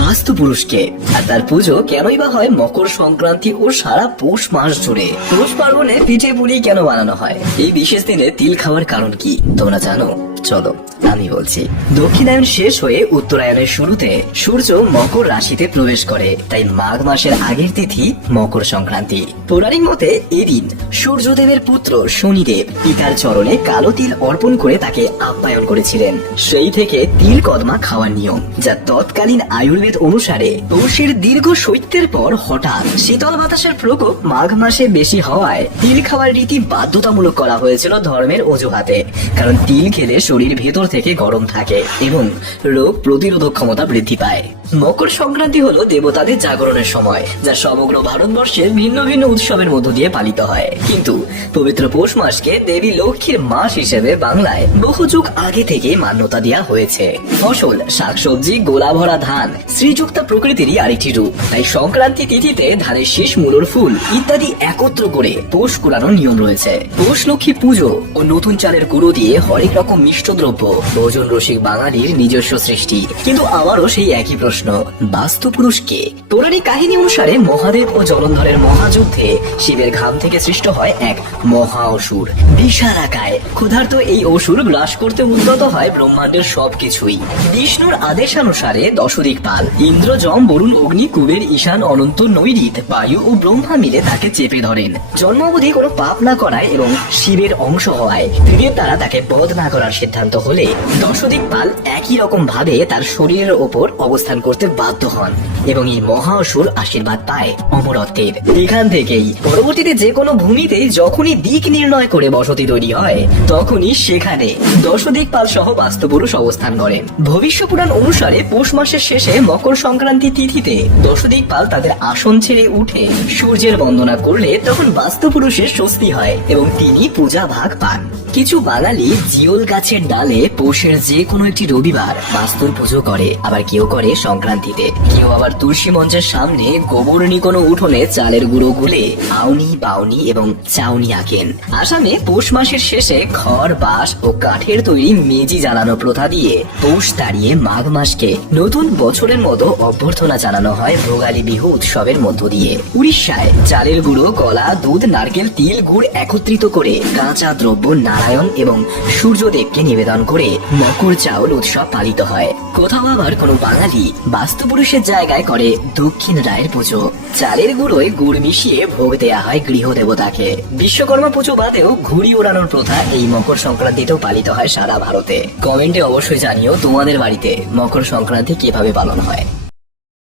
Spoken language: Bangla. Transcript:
বাস্তু পুরুষকে, আর তার পুজো কেনই বা হয় মকর সংক্রান্তি ও সারা পৌষ মাস জুড়ে। পৌষ পার্বণে পিঠে পুলি কেন বানানো হয়, এই বিশেষ দিনে তিল খাওয়ার কারণ কি তোমরা জানো? চলো আমি বলছি। দক্ষিণায়ন শেষ হয়ে উত্তরায়ণের শুরুতে সূর্য মকর রাশিতে প্রবেশ করে, তাই মাঘ মাসের আগের তিথি মকর সংক্রান্তি। পৌরাণিক মতে এদিন সূর্যদেবের পুত্র শনিদেব পিতার চরণে কালো তিল অর্পণ করে তাকে আপ্যায়ন করেছিলেন। সেই থেকে তিল কদমা খাওয়ার নিয়ম, যা তৎকালীন আয়ুর্বেদ অনুসারে পৌষের দীর্ঘ শৈত্যের পর হঠাৎ শীতল বাতাসের প্রকোপ মাঘ মাসে বেশি হওয়ায় তিল খাওয়ার রীতি বাধ্যতামূলক করা হয়েছিল ধর্মের অজুহাতে। কারণ তিল খেলে শরীর ভেতর থেকে গরম থাকে এবং রোগ প্রতিরোধক ক্ষমতা বৃদ্ধি পায়। মকর সংক্রান্তি হলো দেবতাদের জাগরণের সময়, যা সমগ্র ভারতবর্ষের ভিন্ন ভিন্ন উৎসবের মধ্য দিয়ে পালিত হয়। কিন্তু পবিত্র পৌষ মাসকে দেবী লক্ষ্মীর মাস হিসেবে বাংলায় বহু যুগ আগে থেকে মান্যতা দেওয়া হয়েছে। ফসল, শাকসবজি, গোলা ভরা ধান শ্রীযুক্ত প্রকৃতিরই আরেকটি রূপ। তাই সংক্রান্তি তিথিতে ধানের শীষ, মূলর ফুল ইত্যাদি একত্র করে পৌষ কুড়ানোর নিয়ম রয়েছে। পৌষ লক্ষ্মী পুজো ও নতুন চালের গুঁড়ো দিয়ে হরেক রকম মিষ্ট দ্রব্য ভোজন রসিক বাঙালির নিজস্ব সৃষ্টি। কিন্তু আমারও সেই একই প্রশ্ন, বাস্তু পুরুষ কে? পৌরাণিক কাহিনী অনুসারে মহাদেব ও জলন্ধরের মহাযুদ্ধে শিবের ঘাম থেকে সৃষ্ট হয় এক মহা অসুর। বিশাল আকায় ক্ষুধার্ত এই অসুর গ্রাস করতে উদ্যত হয় ব্রহ্মাণ্ডের সবকিছুই। বিষ্ণুর আদেশানুসারে দশদিকপাল ইন্দ্র, যম, বরুণ, অগ্নি, কুবের, ঈশান, অনন্ত, নৈরিত, বায়ু ও ব্রহ্মা মিলে তাকে চেপে ধরেন। জন্মাবধি কোনো পাপ না করায় এবং শিবের অংশ হওয়ায় ত্রিদেব দ্বারা তাকে বধ না করার সিদ্ধান্ত হলে দশদিকপাল একই রকম ভাবে তার শরীরের ওপর অবস্থান করতে বাধ্য হন এবং এই মহা অসুর আশীর্বাদ পায় অমরত্বের। এখান থেকেই পরবর্তীতে যে কোনো ভূমিতে যখনই দিক নির্ণয় করে বসতি তৈরি হয়, তখনই সেখানে দশদিকপাল সহ বাস্তুপুরুষ অবস্থান করেন। ভবিষ্য পুরাণ অনুসারে পৌষ মাসের শেষে মকর সংক্রান্তি তিথিতে দশদিকপাল তাদের আসন ছেড়ে উঠে সূর্যের বন্দনা করলে তখন বাস্তুপুরুষের স্বস্তি হয় এবং তিনি পূজা ভাগ পান। কিছু বাঙালি জিওল গাছের ডালে পৌষের যে কোনো একটি রবিবার বাস্তুর পুজো করে, আবার কেউ করে সংক্রান্তিতে। কেউ আবার তুলসী মঞ্চের সামনে গোবর্ণী কোনো উঠোনে চালের গুঁড়ো গুলে আউনি, বাউনি এবং চাউনি আঁকেন। আসামে পৌষ মাসের শেষে খড়, বাঁশ ও কাঠের তৈরি মেজি জ্বালানো প্রথা দিয়ে পৌষ তাড়িয়ে মাঘ মাসকে নতুন বছরের মতো অভ্যর্থনা জানানো হয় ভোগালী বিহু উৎসবের মধ্য দিয়ে। উড়িষ্যায় চালের গুঁড়ো, কলা, দুধ, নারকেল, তিল, গুড় একত্রিত করে কাঁচা দ্রব্য নারায়ণ এবং সূর্যদেবকে নিবেদন করে মকর চাউল উৎসব পালিত হয়। কোথাও আবার কোনো বাঙালি বাস্তুপুরুষের জায়গায় করে দক্ষিণ রায়ের পুজো। চালের গুঁড়োয় গুড় মিশিয়ে ভোগ দেয়া হয় গৃহ দেবতাকে। বিশ্বকর্মা পুজো বাদেও ঘুড়ি ওড়ানোর প্রথা এই মকর সংক্রান্তিতেও পালিত হয় সারা ভারতে। কমেন্টে অবশ্যই জানিও তোমাদের বাড়িতে মকর সংক্রান্তি কিভাবে পালন হয়।